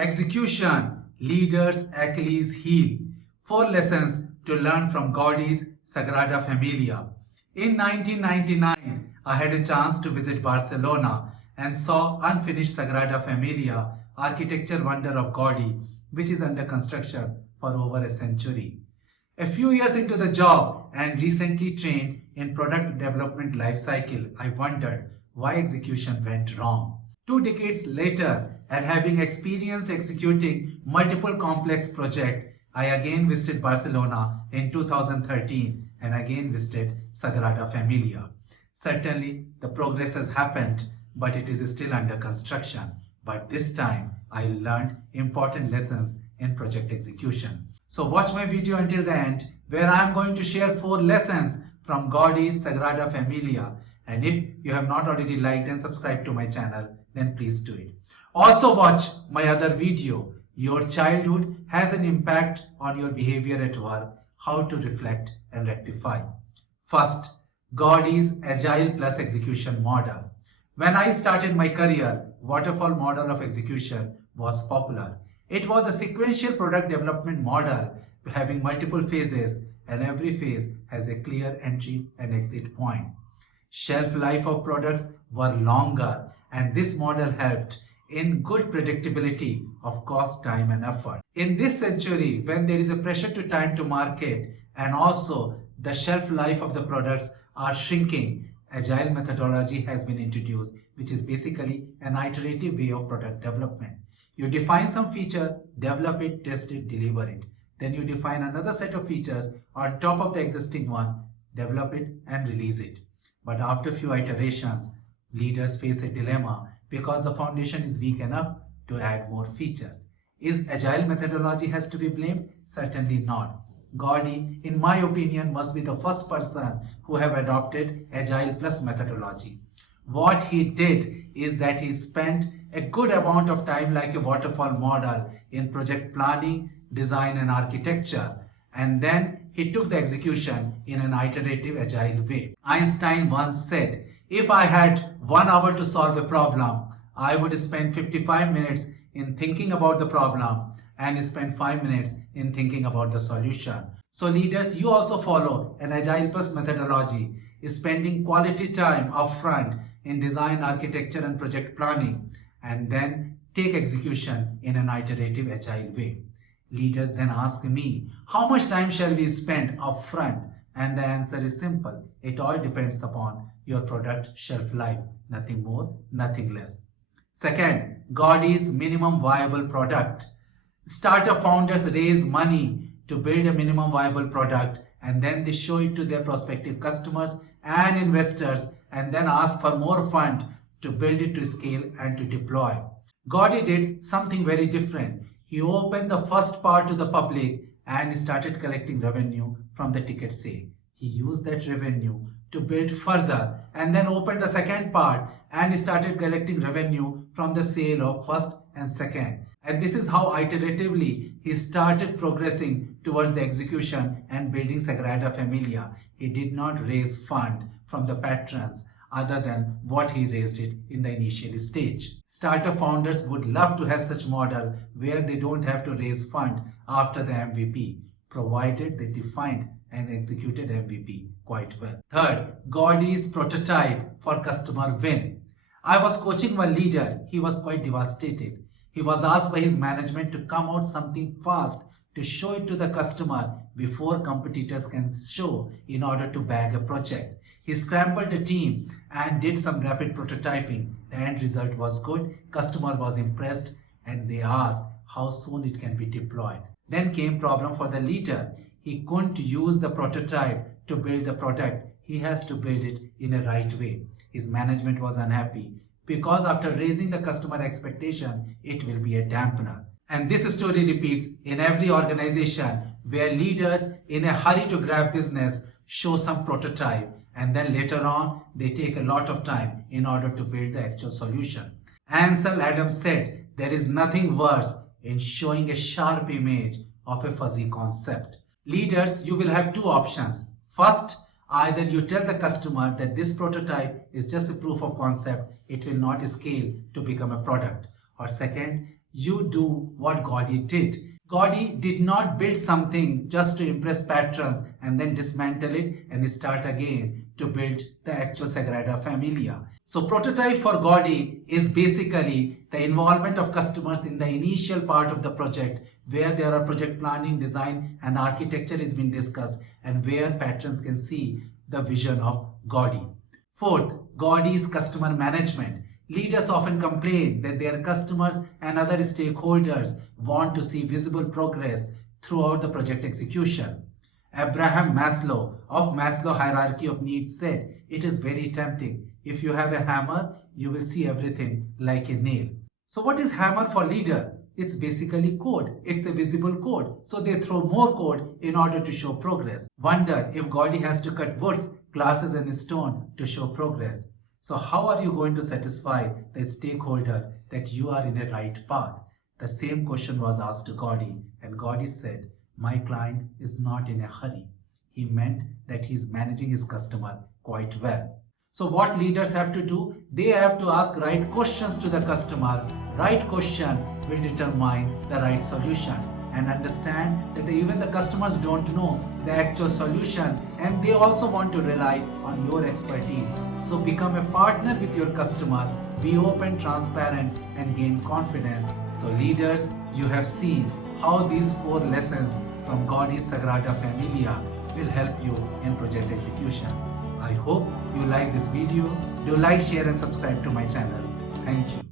Execution, leaders, Achilles heel. 4 lessons to learn from Gaudi's Sagrada Familia. In 1999, I had a chance to visit Barcelona and saw unfinished Sagrada Familia, architecture wonder of Gaudi, which is under construction for over a century. A few years into the job and recently trained in product development life cycle, I wondered why execution went wrong. 2 decades later, and having experienced executing multiple complex projects, I again visited Barcelona in 2013 and again visited Sagrada Familia. Certainly, the progress has happened, but it is still under construction. But this time, I learned important lessons in project execution. So watch my video until the end, where I am going to share 4 lessons from Gaudi's Sagrada Familia. And if you have not already liked and subscribed to my channel, then please do it. Also watch my other video, Your Childhood Has an Impact on Your Behavior at Work, How to Reflect and Rectify. First, Gaudi's Agile Plus Execution Model. When I started my career, waterfall model of execution was popular. It was a sequential product development model having multiple phases, and every phase has a clear entry and exit point. Shelf life of products were longer, and this model helped in good predictability of cost, time and effort. In this century, when there is a pressure to time to market and also the shelf life of the products are shrinking, agile methodology has been introduced, which is basically an iterative way of product development. You define some feature, develop it, test it, deliver it. Then you define another set of features on top of the existing one, develop it and release it. But after few iterations, leaders face a dilemma because the foundation is weak enough to add more features. Is agile methodology has to be blamed? Certainly not. Gaudi, in my opinion, must be the first person who have adopted Agile Plus methodology. What he did is that he spent a good amount of time like a waterfall model in project planning, design and architecture, and then he took the execution in an iterative agile way. Einstein once said, if I had 1 hour to solve a problem, I would spend 55 minutes in thinking about the problem and spend 5 minutes in thinking about the solution. So leaders, you also follow an Agile Plus methodology, spending quality time upfront in design, architecture and project planning, and then take execution in an iterative agile way. Leaders then ask me, how much time shall we spend upfront? And the answer is simple. It all depends upon your product shelf life. Nothing more, nothing less. Second, Gaudi's minimum viable product. Startup founders raise money to build a minimum viable product, and then they show it to their prospective customers and investors, and then ask for more fund to build it to scale and to deploy. Gaudi did something very different. He opened the first part to the public and started collecting revenue from the ticket sale. He used that revenue to build further and then opened the second part and started collecting revenue from the sale of first and second. And this is how iteratively he started progressing towards the execution and building Sagrada Familia. He did not raise fund from the patrons other than what he raised it in the initial stage. Startup founders would love to have such model where they don't have to raise fund after the MVP, provided they defined and executed MVP quite well. Third, Gaudi's prototype for customer win. I was coaching one leader. He was quite devastated. He was asked by his management to come out something fast to show it to the customer before competitors can show in order to bag a project. He scrambled the team and did some rapid prototyping. The end result was good. Customer was impressed and they asked how soon it can be deployed. Then came problem for the leader. He couldn't use the prototype to build the product. He has to build it in a right way. His management was unhappy because after raising the customer expectation, it will be a dampener. And this story repeats in every organization where leaders in a hurry to grab business show some prototype and then later on they take a lot of time in order to build the actual solution. Ansel Adams said, there is nothing worse in showing a sharp image of a fuzzy concept. Leaders, you will have 2 options. First, either you tell the customer that this prototype is just a proof of concept, it will not scale to become a product. Or second, You do what Gaudi did. Gaudi did not build something just to impress patrons and then dismantle it and start again to build the actual Sagrada Familia. So prototype for Gaudi is basically the involvement of customers in the initial part of the project, where there are project planning, design and architecture is being discussed, and where patrons can see the vision of Gaudi. Fourth, Gaudi's customer management. Leaders often complain that their customers and other stakeholders want to see visible progress throughout the project execution. Abraham Maslow of Maslow hierarchy of needs said, "It is very tempting. If you have a hammer, you will see everything like a nail." So what is hammer for leader? It's basically code. It's a visible code. So they throw more code in order to show progress. Wonder if Gaudi has to cut woods, glasses and stone to show progress. So how are you going to satisfy the stakeholder that you are in a right path? The same question was asked to Gaudi, and Gaudi said, "My client is not in a hurry." He meant that he is managing his customer quite well. So what leaders have to do? They have to ask right questions to the customer. Right question will determine the right solution, and understand that even the customers don't know the actual solution and they also want to rely on your expertise. So become a partner with your customer, be open, transparent and gain confidence. So leaders, you have seen how these 4 lessons from Gaudi's Sagrada Familia will help you in project execution. I hope you like this video. Do like, share and subscribe to my channel. Thank you.